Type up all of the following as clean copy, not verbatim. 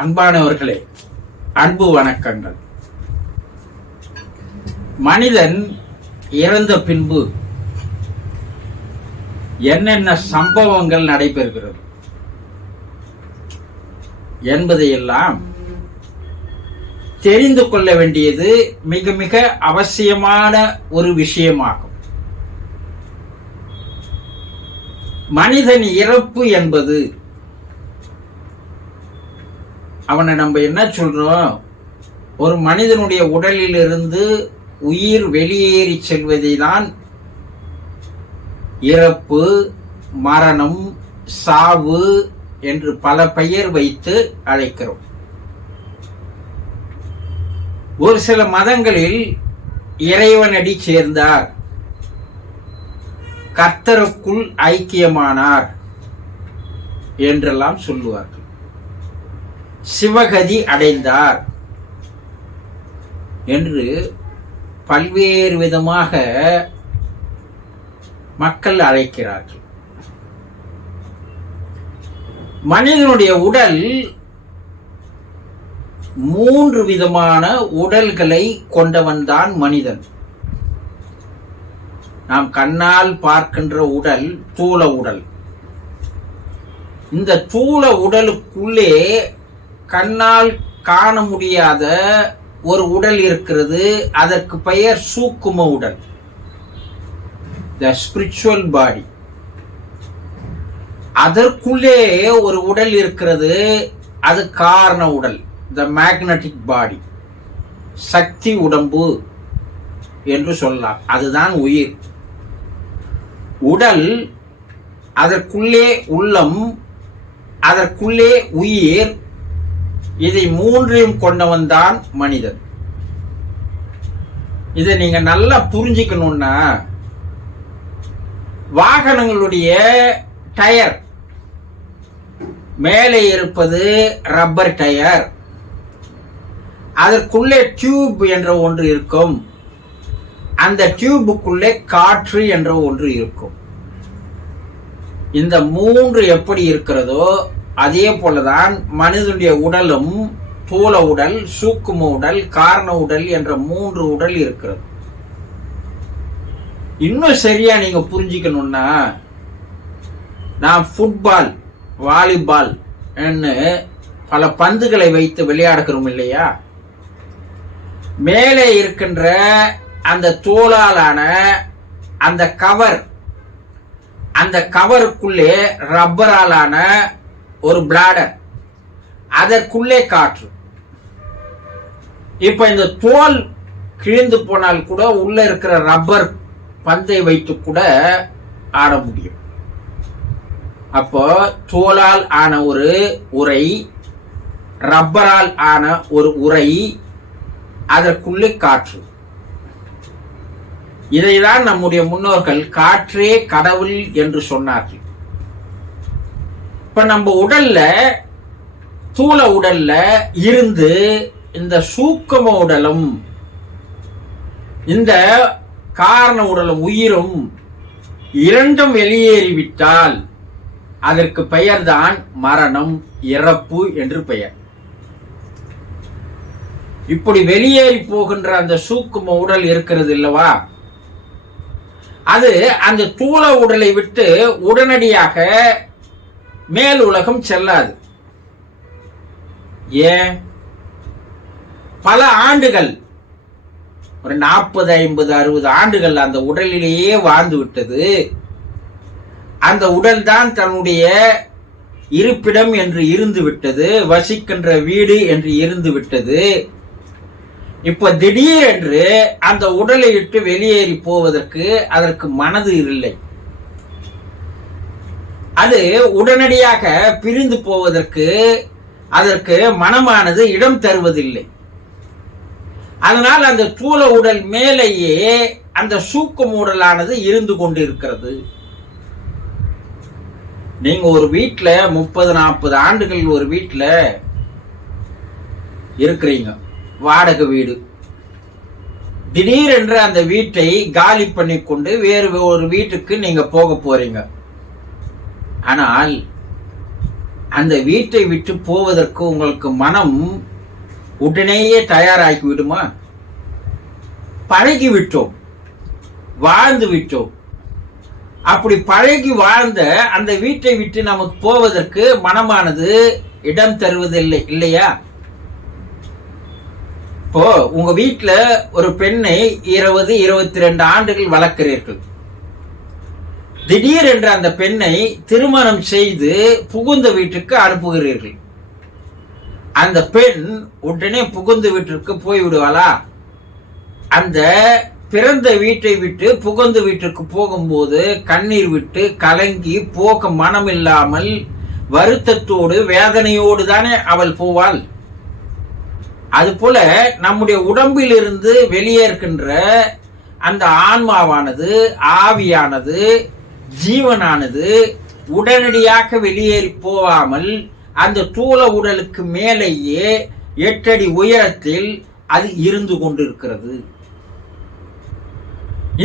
அன்பானவர்களே, அன்பு வணக்கங்கள். மனிதன் இறந்த பின்பு என்னென்ன சம்பவங்கள் நடைபெறுகிறது என்பதையெல்லாம் தெரிந்து கொள்ள வேண்டியது மிக மிக அவசியமான ஒரு விஷயமாகும். மனிதன் இறப்பு என்பது, அவனை நம்ம என்ன சொல்றோம், ஒரு மனிதனுடைய உடலில் இருந்து உயிர் வெளியேறி செல்வதை தான் இறப்பு, மரணம், சாவு என்று பல பெயர் வைத்து அழைக்கிறோம். ஒரு சில மதங்களில் இறைவனடி சேர்ந்தார், கர்த்தருக்குள் ஐக்கியமானார் என்றெல்லாம் சொல்லுவார்கள். சிவகதி அடைந்தார் என்று பல்வேறு விதமாக மக்கள் அழைக்கிறார்கள். மனிதனுடைய உடல் 3 விதமான உடல்களை கொண்டவன்தான் மனிதன். நாம் கண்ணால் பார்க்கின்ற உடல் தூல உடல். இந்த தூல உடலுக்குள்ளே கண்ணால் காண முடியாத ஒரு உடல் இருக்கிறது. அதற்கு பெயர் சூக்கும உடல், த ஸ்பிரிச்சுவல் பாடி. அதற்குள்ளே ஒரு உடல் இருக்கிறது, அது காரண உடல், த மேக்னட்டிக் பாடி, சக்தி உடம்பு என்று சொல்லலாம். அதுதான் உயிர். உடல், அதற்குள்ளே உள்ளம், அதற்குள்ளே உயிர், இதை 3ஐயும் கொண்டவன் தான் மனிதன். இதை நீங்க நல்லா புரிஞ்சுக்கணும்னா, வாகனங்களுடைய டயர் மேலே இருப்பது ரப்பர் டயர், அதற்குள்ளே டியூப் என்ற ஒன்று இருக்கும். அந்த டியூபுக்குள்ளே காற்று என்ற ஒன்று இருக்கும். இந்த 3 எப்படி இருக்கிறதோ அதே போலதான் மனிதனுடைய உடலும், தூல உடல், சூக்கும உடல், காரண உடல் என்ற 3 உடல் இருக்கிறது. இன்னும் சரியா நீங்க புரிஞ்சுக்கணும்னா, நாம் ஃபுட்பால், வாலிபால் பல பந்துகளை வைத்து விளையாடுகிறோம் இல்லையா? மேலே இருக்கின்ற அந்த தோலாலான அந்த கவர், அந்த கவருக்குள்ளே ரப்பராலான ஒரு பிளாடர், அதற்குள்ளே காற்று. இப்ப இந்த தோல் கிழிந்து போனால் கூட உள்ள இருக்கிற ரப்பர் பந்தை வைத்து கூட ஆட முடியும். அப்போ தோலால் ஆன ஒரு உறை, ரப்பரால் ஆன ஒரு உறை, அதற்குள்ளே காற்று. இதைதான் நம்முடைய முன்னோர்கள் காற்றே கடவுள் என்று சொன்னார்கள். இப்ப நம்ம உடல்ல, தூல உடல்ல இருந்து இந்த சூக்கும உடலும் இந்த காரண உடலும் உயிரும் இரண்டும் வெளியேறிவிட்டால் அதற்கு பெயர்தான் மரணம், இறப்பு என்று பெயர். இப்படி வெளியேறி போகின்ற அந்த சூக்கும உடல் இருக்கிறது இல்லவா, அது அந்த தூல உடலை விட்டு உடனடியாக மேல் உலகம் செல்லாது. ஏன்? பல ஆண்டுகள், ஒரு 40, 50, 60 ஆண்டுகள் அந்த உடலிலேயே வாழ்ந்து விட்டது. அந்த உடல் தான் தன்னுடைய இருப்பிடம் என்று இருந்து விட்டது, வசிக்கின்ற வீடு என்று இருந்து விட்டது. இப்ப திடீரென்று அந்த உடலை விட்டு வெளியேறி போவதற்கு அதற்கு மனது இல்லை. அது உடனடியாக பிரிந்து போவதற்கு அதற்கு மனமானது இடம் தருவதில்லை. அதனால் அந்த தூல உடல் மேலேயே அந்த சூக்கும உடலானது இருந்து கொண்டிருக்கிறது. நீங்க ஒரு வீட்டுல 30, 40 ஆண்டுகள் ஒரு வீட்டுல இருக்கிறீங்க, வாடகை வீடு. திடீரென்று அந்த வீட்டை காலி பண்ணி கொண்டு வேறு ஒரு வீட்டுக்கு நீங்க போக போறீங்க. ஆனால் அந்த வீட்டை விட்டு போவதற்கு உங்களுக்கு மனம் உடனேயே தயாராகி விடுமா? பழகி விட்டோம், வாழ்ந்து விட்டோம். அப்படி பழகி வாழ்ந்த அந்த வீட்டை விட்டு நமக்கு போவதற்கு மனமானது இடம் தருவதில்லை இல்லையா? இப்போ உங்க வீட்டுல ஒரு பெண்ணை 20-22 ஆண்டுகள் வளர்க்கிறீர்கள். திடீரென்று அந்த பெண்ணை திருமணம் செய்து புகுந்த வீட்டுக்கு அனுப்புகிறீர்கள். அந்த பெண் உடனே புகுந்த வீட்டிற்கு போய்விடுவாளா? அந்த பிறந்த வீட்டை விட்டு புகுந்த வீட்டிற்கு போகும்போது கண்ணீர் விட்டு கலங்கி போக மனம் இல்லாமல் வருத்தத்தோடு வேதனையோடு தானே அவள் போவாள். அதுபோல நம்முடைய உடம்பில் இருந்து வெளியேற்கின்ற அந்த ஆன்மாவானது, ஆவியானது, ஜீவனானது உடனடியாக வெளியேறி போகாமல் அந்த தூள உடலுக்கு மேலேயே 8 அடி உயரத்தில் அது இருந்து கொண்டிருக்கிறது.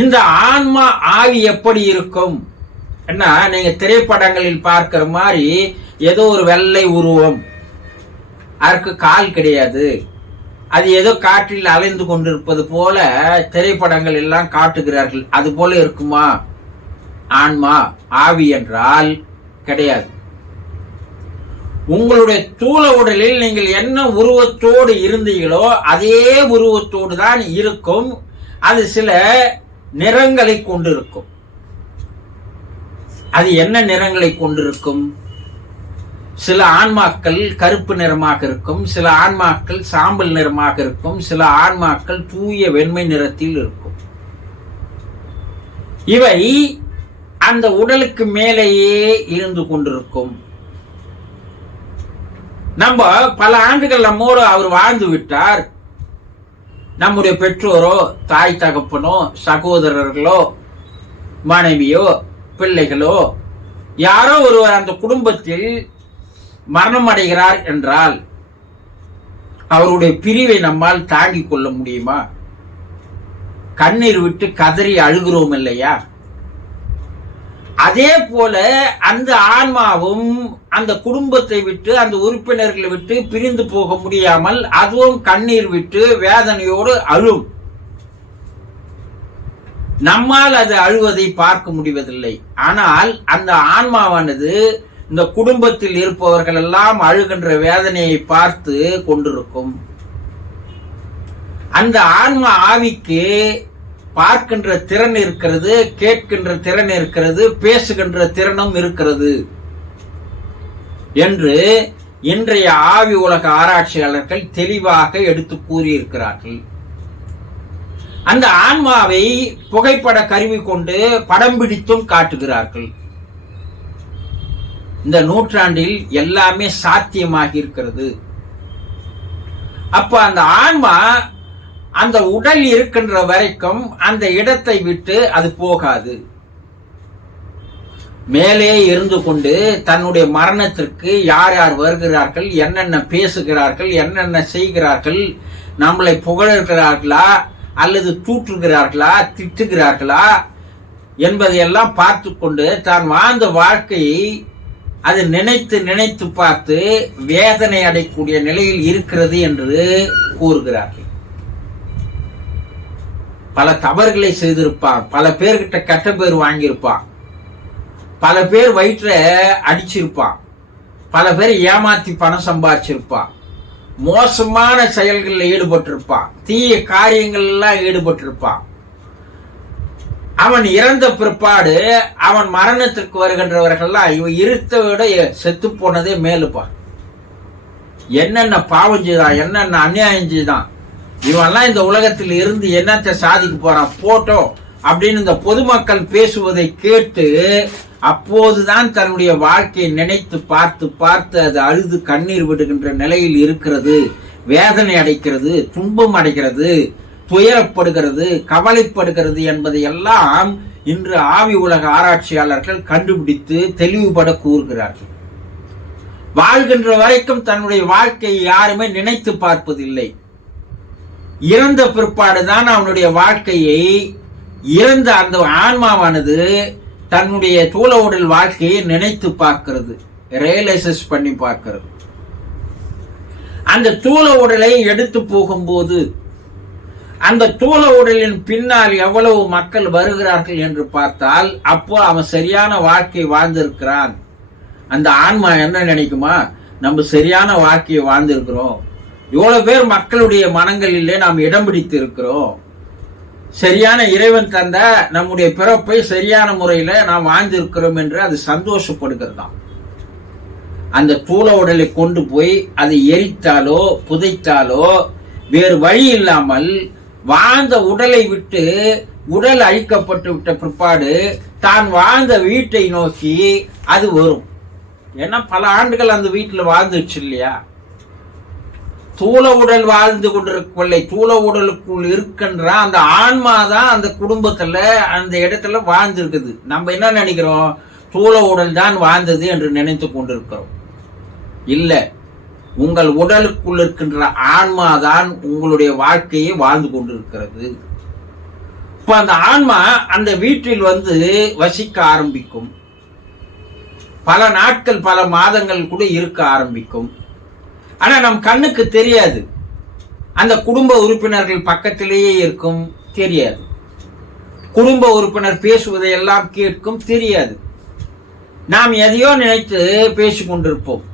இந்த ஆன்மா ஆவி எப்படி இருக்கும்? என்ன, நீங்க திரைப்படங்களில் பார்க்கிற மாதிரி ஏதோ ஒரு வெள்ளை உருவம், அதற்கு கால் கிடையாது, அது ஏதோ காற்றில் அலைந்து கொண்டிருப்பது போல திரைப்படங்கள் எல்லாம் காட்டுகிறார்கள். அது போல இருக்குமா ஆன்மா, ஆவி என்றால்? கிடையாது. உங்களுடைய தூள உடலில் நீங்கள் என்ன உருவத்தோடு இருந்தீங்களோ அதே உருவத்தோடு தான் இருக்கும். அது சில நிறங்களை கொண்டிருக்கும். அது என்ன நிறங்களை கொண்டிருக்கும்? சில ஆன்மாக்கள் கருப்பு நிறமாக இருக்கும், சில ஆன்மாக்கள் சாம்பல் நிறமாக இருக்கும், சில ஆன்மாக்கள் தூய வெண்மை நிறத்தில் இருக்கும். இவை அந்த உடலுக்கு மேலேயே இருந்து கொண்டிருக்கும். நம்ம பல ஆண்டுகள் நம்மோடு அவர் வாழ்ந்து விட்டார். நம்முடைய பெற்றோரோ, தாய் தகப்பனோ, சகோதரர்களோ, மனைவியோ, பிள்ளைகளோ, யாரோ ஒருவர் அந்த குடும்பத்தில் மரணம் அடைகிறார் என்றால் அவருடைய பிரிவை நம்மால் தாங்கிக் கொள்ள முடியுமா? கண்ணீர் விட்டு கதறி அழுகிறோம் இல்லையா? அதே போல அந்த ஆன்மாவும் அந்த குடும்பத்தை விட்டு, அந்த உறுப்பினர்களை விட்டு பிரிந்து போக முடியாமல் அதுவும் கண்ணீர் விட்டு வேதனையோடு அழும். நம்மால் அது அழுவதை பார்க்க முடிவதில்லை. ஆனால் அந்த ஆன்மாவானது இந்த குடும்பத்தில் இருப்பவர்கள் எல்லாம் அழுகின்ற வேதனையை பார்த்து கொண்டிருக்கும். அந்த ஆன்மா ஆவிக்கு பார்க்கின்ற திறன் இருக்கிறது, கேட்கின்ற திறன் இருக்கிறது, பேசுகின்ற திறனும் இருக்கிறது என்று இன்றைய ஆவி உலக ஆராய்ச்சியாளர்கள் தெளிவாக எடுத்து கூறியிருக்கிறார்கள். அந்த ஆன்மாவை புகைப்பட கருவி கொண்டு படம் பிடித்தும் காட்டுகிறார்கள். இந்த நூற்றாண்டில் எல்லாமே சாத்தியமாகி இருக்கிறது. அப்ப அந்த ஆன்மா அந்த உடல் இருக்கின்ற வரைக்கும் அந்த இடத்தை விட்டு அது போகாது. மேலே இருந்து கொண்டு தன்னுடைய மரணத்திற்கு யார் யார் வருகிறார்கள், என்னென்ன பேசுகிறார்கள், என்னென்ன செய்கிறார்கள், நம்மளை புகழ்கிறார்களா அல்லது தூற்றுகிறார்களா, திட்டுகிறார்களா என்பதையெல்லாம் பார்த்து கொண்டு தான் வாழ்ந்த வாழ்க்கையை அது நினைத்து நினைத்து பார்த்து வேதனை அடையக்கூடிய நிலையில் இருக்கிறது என்று கூறுகிறார்கள். பல தவறுகளை செய்திருப்பான், பல பேர்கிட்ட கெட்ட பேர் வாங்கியிருப்பான், பல பேர் வயிற்ற அடிச்சிருப்பான், பல பேர் ஏமாத்தி பணம் சம்பாதிச்சிருப்பான், மோசமான செயல்களில் ஈடுபட்டிருப்பான், தீய காரியங்கள் எல்லாம் ஈடுபட்டிருப்பான். அவன் இறந்த பிற்பாடு அவன் மரணத்திற்கு வருகின்றவர்கள்லாம் இவன் இருத்த விட செத்து போனதே மேலுப்பா, என்னென்ன பாவம் செய்தான், என்னென்ன அநியாயம் செய்தான், இவன்லாம் இந்த உலகத்தில் இருந்து என்னத்தை சாதிக்க போறான் போட்டோம் அப்படின்னு இந்த பொதுமக்கள் பேசுவதை கேட்டு அப்போதுதான் தன்னுடைய வாழ்க்கையை நினைத்து பார்த்து பார்த்து அது அழுது கண்ணீர் விடுகின்ற நிலையில் இருக்கிறது, வேதனை அடைக்கிறது, துன்பம் அடைகிறது, துயரப்படுகிறது, கவலைப்படுகிறது என்பதை எல்லாம் இன்று ஆவி உலக ஆராய்ச்சியாளர்கள் கண்டுபிடித்து தெளிவுபட கூறுகிறார்கள். வாழ்கின்ற வரைக்கும் தன்னுடைய வாழ்க்கையை யாருமே நினைத்து பார்ப்பதில்லை. இறந்த பிற்பாடுதான் அவனுடைய வாழ்க்கையை, இறந்த அந்த ஆன்மாவானது தன்னுடைய தூள உடல் வாழ்க்கையை நினைத்து பார்க்கிறது. ரியலைசஸ் பண்ணி பார்க்கிறது. அந்த தூள உடலை எடுத்து போகும்போது அந்த தூள உடலின் பின்னால் எவ்வளவு மக்கள் வருகிறார்கள் என்று பார்த்தால், அப்போ அவன் சரியான வாழ்க்கை வாழ்ந்திருக்கிறான். அந்த ஆன்மா என்ன நினைக்குமா, நம்ம சரியான வாழ்க்கையை வாழ்ந்திருக்கிறோம், இவ்வளவு பேர் மக்களுடைய மனங்களிலே நாம் இடம் பிடித்து இருக்கிறோம், சரியான இறைவன் தந்த நம்முடைய பிறப்பை சரியான முறையில நாம் வாழ்ந்திருக்கிறோம் என்று அது சந்தோஷப்படுகிறதாம். அந்த தூள உடலை கொண்டு போய் அதை எரித்தாலோ புதைத்தாலோ வேறு வழி இல்லாமல் வாழ்ந்த உடலை விட்டு உடல் அழிக்கப்பட்டு விட்ட பிற்பாடு தான் வாழ்ந்த வீட்டை நோக்கி அது வரும். ஏன்னா பல ஆண்டுகள் அந்த வீட்டில் வாழ்ந்துச்சு இல்லையா. தூள உடல் வாழ்ந்து கொண்டிருக்கவில்லை, தூள உடலுக்குள் இருக்கின்ற அந்த ஆன்மா தான் அந்த குடும்பத்துல அந்த இடத்துல வாழ்ந்திருக்குது. நம்ம என்ன நினைக்கிறோம், தூள உடல் தான் வாழ்ந்தது என்று நினைத்து கொண்டிருக்கிறோம். இல்ல, உங்கள் உடலுக்குள் இருக்கின்ற ஆன்மா தான் உங்களுடைய வாழ்க்கையை வாழ்ந்து கொண்டிருக்கிறது. இப்ப அந்த ஆன்மா அந்த வீட்டில் வந்து வசிக்க ஆரம்பிக்கும். பல நாட்கள் பல மாதங்கள் கூட இருக்க ஆரம்பிக்கும். ஆனா நம் கண்ணுக்கு தெரியாது. அந்த குடும்ப உறுப்பினர்கள் பக்கத்திலேயே இருக்கும், தெரியாது. குடும்ப உறுப்பினர் பேசுவதை எல்லாம் கேட்கும், தெரியாது. நாம் எதையோ நினைத்து பேசிக் கொண்டிருப்போம்.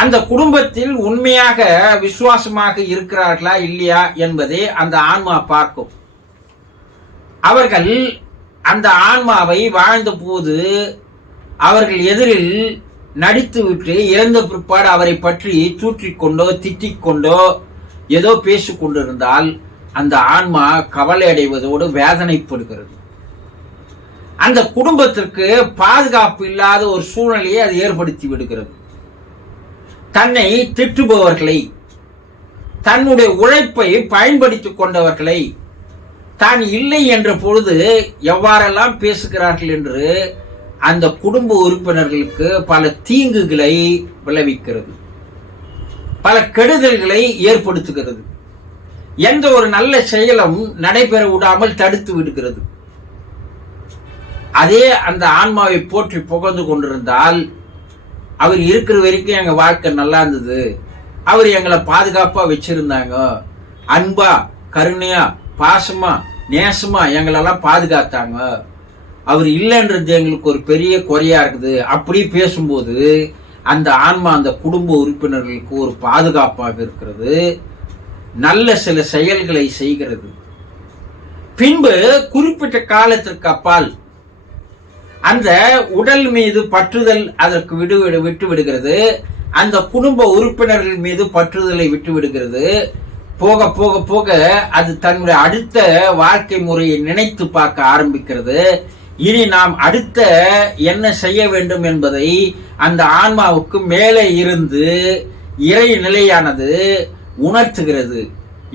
அந்த குடும்பத்தில் உண்மையாக விசுவாசமாக இருக்கிறார்களா இல்லையா என்பதை அந்த ஆன்மா பார்க்கும். அவர்கள் அந்த ஆன்மாவை வாழ்ந்த போது அவர்கள் எதிரில் நடித்துவிட்டு இறந்த பிற்பாடு அவரை பற்றி தூற்றிக்கொண்டோ திட்டிக் கொண்டோ ஏதோ பேசிக் கொண்டிருந்தால் அந்த ஆன்மா கவலை அடைவதோடு வேதனைப்படுகிறது. அந்த குடும்பத்திற்கு பாதுகாப்பு இல்லாத ஒரு சூழ்நிலையை அது ஏற்படுத்தி விடுகிறது. தன்னை திட்டுபவர்களை, தன்னுடைய உழைப்பை பயன்படுத்திக் கொண்டவர்களை, தான் இல்லை என்ற பொழுது எவ்வாறெல்லாம் பேசுகிறார்கள் என்று அந்த குடும்ப உறுப்பினர்களுக்கு பல தீங்குகளை விளைவிக்கிறது, பல கெடுதல்களை ஏற்படுத்துகிறது. எந்த ஒரு நல்ல செயலும் நடைபெற விடாமல் தடுத்து விடுகிறது. அதே அந்த ஆன்மாவை போற்றி புகழ்ந்து கொண்டிருந்தால், அவர் இருக்கிற வரைக்கும் எங்க வாழ்க்கை நல்லா இருந்தது, அவர் எங்களை பாதுகாப்பா வச்சிருந்தாங்க, அன்பா கருணையா பாசமா நேசமா எங்களெல்லாம் பாதுகாத்தாங்க, அவர் இல்லைன்றது எங்களுக்கு ஒரு பெரிய குறையா இருக்குது, அப்படி பேசும்போது அந்த ஆன்மா அந்த குடும்ப உறுப்பினர்களுக்கு ஒரு பாதுகாப்பாக இருக்கிறது, நல்ல சில செயல்களை செய்கிறது. பின்பு குறிப்பிட்ட காலத்திற்கு அப்பால் அந்த உடல் மீது பற்றுதல் அதற்கு விட்டு விடுகிறது, அந்த குடும்ப உறுப்பினர்கள் மீது பற்றுதலை விட்டு விடுகிறது. போக போக போக அது தன்னுடைய அடுத்த வாழ்க்கை முறையை நினைத்து பார்க்க ஆரம்பிக்கிறது. இனி நாம் அடுத்த என்ன செய்ய வேண்டும் என்பதை அந்த ஆன்மாவுக்கு மேலே இருந்து இறை நிலையானது உணர்த்துகிறது.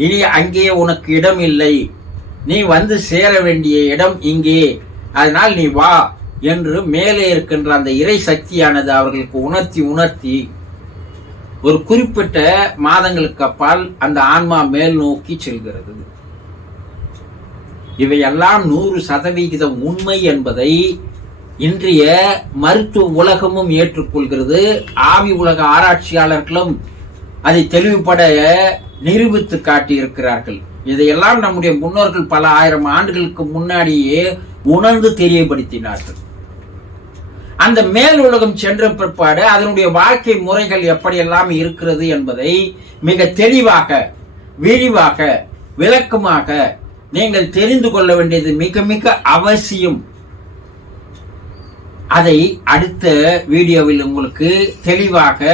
இனி அங்கே உனக்கு இடம் இல்லை, நீ வந்து சேர வேண்டிய இடம் இங்கே, அதனால் நீ வா என்று மேலே இருக்கின்ற அந்த இறை சக்தியானது அவர்களுக்கு உணர்த்தி உணர்த்தி ஒரு குறிப்பிட்ட மாதங்களுக்கு அப்பால் அந்த ஆன்மா மேல் நோக்கி செல்கிறது. இவையெல்லாம் 100% உண்மை என்பதை இன்றைய மருத்துவ உலகமும் ஏற்றுக்கொள்கிறது. ஆவி உலக ஆராய்ச்சியாளர்களும் அதை தெளிவுபட நிரூபித்து காட்டியிருக்கிறார்கள். இதையெல்லாம் நம்முடைய முன்னோர்கள் பல ஆயிரம் ஆண்டுகளுக்கு முன்னாடியே உணர்ந்து தெரியப்படுத்தினார்கள். அந்த மேல் உலகம் சென்ற பிற்பாடு அதனுடைய வாழ்க்கை முறைகள் எப்படியெல்லாம் இருக்கிறது என்பதை மிக தெளிவாக விரிவாக விளக்கமாக நீங்கள் தெரிந்து கொள்ள வேண்டியது மிக மிக அவசியம். அதை அடுத்த வீடியோவில் உங்களுக்கு தெளிவாக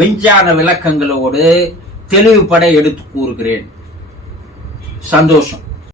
விஞ்ஞான விளக்கங்களோடு தெளிவுபட எடுத்து கூறுகிறேன். சந்தோஷம்.